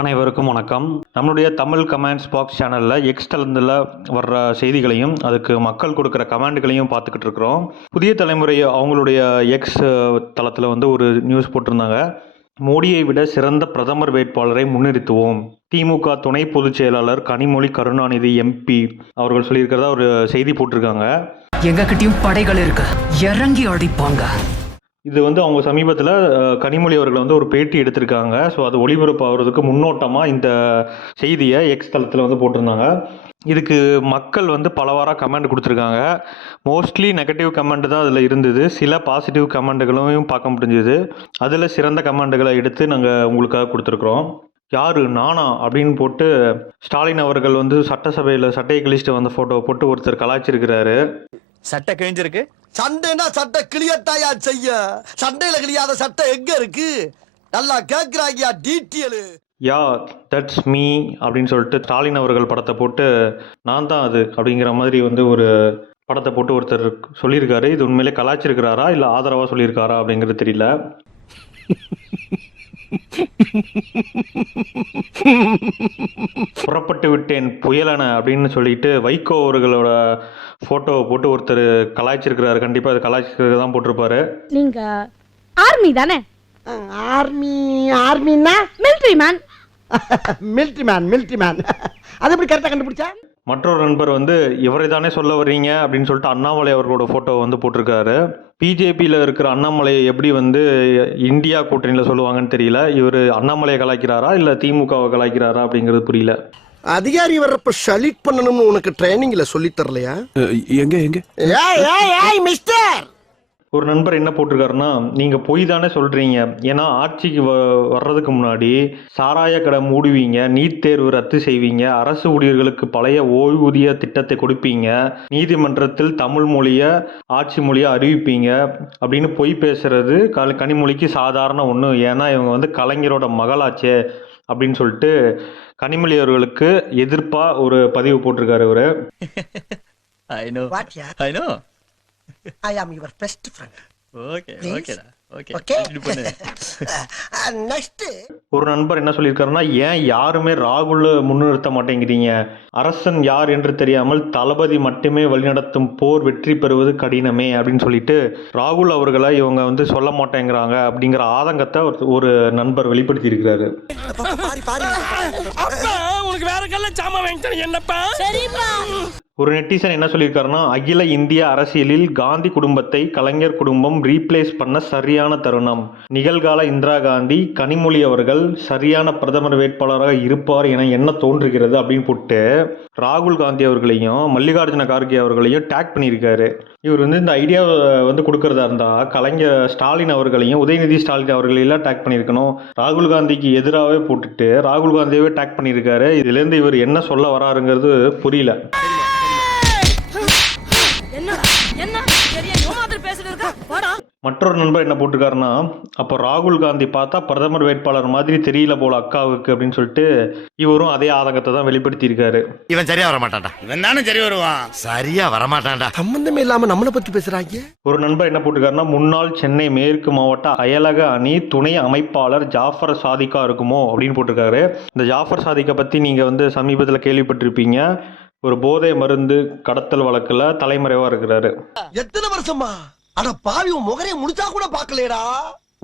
அனைவருக்கும் வணக்கம். நம்மளுடைய தமிழ் கமெண்ட்ஸ் பாக்ஸ் சேனலில் எக்ஸ் தளத்தில் வர்ற செய்திகளையும் அதுக்கு மக்கள் கொடுக்குற கமெண்ட்களையும் பார்த்துக்கிட்டு இருக்கிறோம். புதிய தலைமுறை அவங்களுடைய எக்ஸ் தளத்தில் வந்து ஒரு நியூஸ் போட்டிருந்தாங்க. மோடியை விட சிறந்த பிரதமர் வேட்பாளரை முன்னிறுத்துவோம். திமுக துணை பொதுச் செயலாளர் கனிமொழி கருணாநிதி எம்பி அவர்கள் சொல்லியிருக்கிறதா ஒரு செய்தி போட்டிருக்காங்க. எங்ககிட்டயும் படைகள் இருக்கு, இறங்கி அடிப்பாங்க. இது வந்து அவங்க சமீபத்தில் கனிமொழி அவர்கள் வந்து ஒரு பேட்டி எடுத்திருக்காங்க. ஸோ அது ஒளிபரப்பு ஆகிறதுக்கு முன்னோட்டமாக இந்த செய்தியை எக்ஸ் தளத்தில் வந்து போட்டிருந்தாங்க. இதுக்கு மக்கள் வந்து பலவாறாக கமெண்ட் கொடுத்துருக்காங்க. மோஸ்ட்லி நெகட்டிவ் கமெண்ட் தான் அதில் இருந்தது. சில பாசிட்டிவ் கமெண்ட்டுகளையும் பார்க்க முடிஞ்சுது. அதில் சிறந்த கமெண்ட்டுகளை எடுத்து நாங்கள் உங்களுக்காக கொடுத்துருக்குறோம். யாரு நானா அப்படின்னு போட்டு ஸ்டாலின் அவர்கள் வந்து சட்டசபையில் சட்டையை கிழிச்சிட்டு வந்த ஃபோட்டோவை போட்டு ஒருத்தர் கலாய்ச்சிருக்கிறாரு. சட்டை கிழிஞ்சிருக்கு. சண்டைனா சட்டை கிளியத்தாயா செய்ய, சண்டையில கிளியாத சட்டை எங்க இருக்கு? நல்லா கேக்குறாங்கயா டீட்டெயில். யா தட்ஸ் மீ அப்படின்னு சொல்லிட்டு ஸ்டாலின் அவர்கள் படத்தை போட்டு நான் தான் அது அப்படிங்கிற மாதிரி வந்து ஒரு படத்தை போட்டு ஒருத்தர் சொல்லியிருக்காரு. இது உண்மையிலே கலாய்ச்சிருக்கிறாரா இல்லை ஆதரவாக சொல்லியிருக்காரா அப்படிங்கிறது தெரியல. புறப்பட்டு விட்டேன் புயலன அப்படின்னு சொல்லிட்டு வைகோ அவர்களோட போட்டோவை போட்டு ஒருத்தர் கலாய்ச்சிருக்கிறாரு. கண்டிப்பா அது கலாய்ச்சிருக்கிறது தான் போட்டிருப்பாரு. நீங்க ஆர்மி தானே? ஆர்மின்னா மிலிட்டரி மேன். மிலிட்டரி மேன் அது எப்படி கரெக்டா கண்டுபிடிச்சா? மற்றொரு நண்பர் வந்து இவரை தானே சொல்ல வர்றீங்க அப்படின்னு சொல்லிட்டு அண்ணாமலை அவர்களோட ஃபோட்டோ வந்து போட்டிருக்காரு. பிஜேபியில் இருக்கிற அண்ணாமலையை எப்படி வந்து இந்தியா கூட்டணியில் சொல்லுவாங்கன்னு தெரியல. இவர் அண்ணாமலையை கலாய்க்கிறாரா இல்லை திமுகவை கலாய்க்கிறாரா அப்படிங்கிறது புரியல. அதிகாரி வர்றப்ப ஷலிட் பண்ணணும்னு உனக்கு ட்ரைனிங்ல சொல்லி தரலையா? மிஸ்டர் ஒரு நண்பர் என்ன போட்டிருக்காருன்னா, நீங்கள் பொய் தானே சொல்கிறீங்க. ஏன்னா ஆட்சிக்கு வர்றதுக்கு முன்னாடி சாராய கடை மூடுவீங்க, நீட் தேர்வு ரத்து செய்வீங்க, அரசு ஊழியர்களுக்கு பழைய ஓய்வூதிய திட்டத்தை கொடுப்பீங்க, நீதிமன்றத்தில் தமிழ் மொழியை ஆட்சி மொழியை அறிவிப்பீங்க அப்படின்னு பொய் பேசுறது கனிமொழிக்கு சாதாரண ஒன்று. ஏன்னா இவங்க வந்து கலைஞரோட மகளாச்சே அப்படின்னு சொல்லிட்டு கனிமொழி அவர்களுக்கு எதிர்ப்பாக ஒரு பதிவு போட்டிருக்காரு இவர். I am your best friend. Okay. Next. ஒரு நண்பர் என்ன சொல்லியிருக்காருன்னா, ஏன் யாருமே ராகுல் முன்னிறுத்த மாட்டேங்கிறீங்க? அரசன் யார் என்று தெரியாமல் தளபதி மட்டுமே வழிநடத்தும் போர் வெற்றி பெறுவது கடினமே அப்படின்னு சொல்லிட்டு ராகுல் அவர்களை இவங்க வந்து சொல்ல மாட்டேங்கிறாங்க அப்படிங்கிற ஆதங்கத்தை ஒரு நண்பர் வெளிப்படுத்தி இருக்கிறாரு. ஒரு நெட்டிசன் என்ன சொல்லியிருக்காருன்னா, அகில இந்திய அரசியலில் காந்தி குடும்பத்தை கலைஞர் குடும்பம் ரீப்ளேஸ் பண்ண சரியான தருணம். நிகழ்கால இந்திரா காந்தி கனிமொழி அவர்கள் சரியான பிரதமர் வேட்பாளராக இருப்பார் என என்ன தோன்றுகிறது அப்படின்னு போட்டு ராகுல் காந்தி அவர்களையும் மல்லிகார்ஜுன கார்கே அவர்களையும் டேக் பண்ணியிருக்காரு. இவர் வந்து இந்த ஐடியாவை வந்து கொடுக்கறதா இருந்தால் கலைஞர் ஸ்டாலின் அவர்களையும் உதயநிதி ஸ்டாலின் அவர்களையெல்லாம் டேக் பண்ணியிருக்கணும். ராகுல் காந்திக்கு எதிராகவே போட்டுட்டு ராகுல் காந்தியவே டேக் பண்ணியிருக்காரு. இதுலேருந்து இவர் என்ன சொல்ல வராருங்கிறது புரியல. மற்றொரு நண்பர் என்ன போட்டிருக்காருன்னா, அப்போ ராகுல் காந்தி பார்த்தா பிரதமர் வேட்பாளர் மாதிரி தெரியல போல அக்காவுக்கு அப்படின்னு சொல்லிட்டு இவரும் அதே ஆதங்கத்தை தான் வெளிப்படுத்தி இருக்காரு. இவன் சரியா வர மாட்டான்டா. இவன் தானே சரி வருவான். சரியா வர மாட்டான்டா. சம்பந்தமே இல்லாம நம்மளை பத்தி பேசுறாங்க. ஒரு நண்பர் என்ன போட்டிருக்காருன்னா, முன்னாள் சென்னை மேற்கு மாவட்ட அயலக அணி துணை அமைப்பாளர் ஜாஃபர் சாதிக்கா இருக்குமோ அப்படின்னு போட்டிருக்காரு. இந்த ஜாஃபர் சாதிக்கா பத்தி நீங்க வந்து சமீபத்தில் கேள்விப்பட்டிருப்பீங்க. ஒரு போதை மருந்து கடத்தல் வழக்குல தலைமறைவா இருக்கிறாரு. எத்தனை வருஷமா? அட பாவி, முகரே முடிச்சா கூட பாக்கலடா.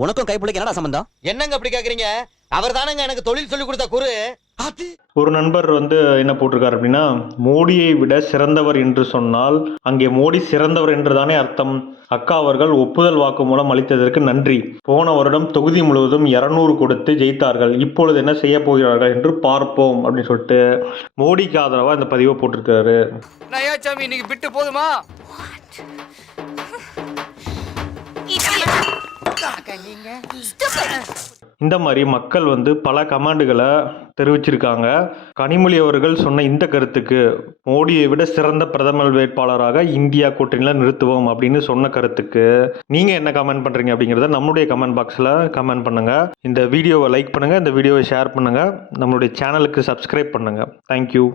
உனக்கும் கைப்புள்ளைக்கு என்னடா சம்பந்தம்? என்னங்க அப்படி கேக்குறீங்க? அவர் தானங்க எனக்கு தொழில் சொல்லி கொடுத்த குரு. ஒரு நண்பர் வந்து என்ன போட்டிருக்காரு அப்படின்னா, மோடியை விட சிறந்தவர் என்று சொன்னால் அங்கே மோடி சிறந்தவர் என்று தானே அர்த்தம். அக்கா அவர்கள் ஒப்புதல் வாக்குமூலம் அளித்ததற்கு நன்றி. போன வருடம் தொகுதி முழுவதும் 200 கொடுத்து ஜெயித்தார்கள். இப்பொழுது என்ன செய்ய போகிறார்கள் என்று பார்ப்போம் அப்படின்னு சொல்லிட்டு மோடிக்கு ஆதரவா இந்த பதிவை போட்டிருக்காரு. இன்னைக்கு விட்டு போதுமா? இந்த மாதிரி மக்கள் வந்து பல கமெண்டுகளை தெரிவிச்சிருக்காங்க. கனிமொழி அவர்கள் சொன்ன இந்த கருத்துக்கு, மோடியை விட சிறந்த பிரதமர் வேட்பாளராக இந்தியா கூட்டணியில் நிறுத்துவோம் அப்படின்னு சொன்ன கருத்துக்கு நீங்க என்ன கமெண்ட் பண்றீங்க அப்படிங்கிறத நம்மளுடைய கமெண்ட் பாக்ஸ்ல கமெண்ட் பண்ணுங்க. இந்த வீடியோவை லைக் பண்ணுங்க, இந்த வீடியோவை ஷேர் பண்ணுங்க, நம்மளுடைய சேனலுக்கு சப்ஸ்கிரைப் பண்ணுங்க. தேங்க்யூ.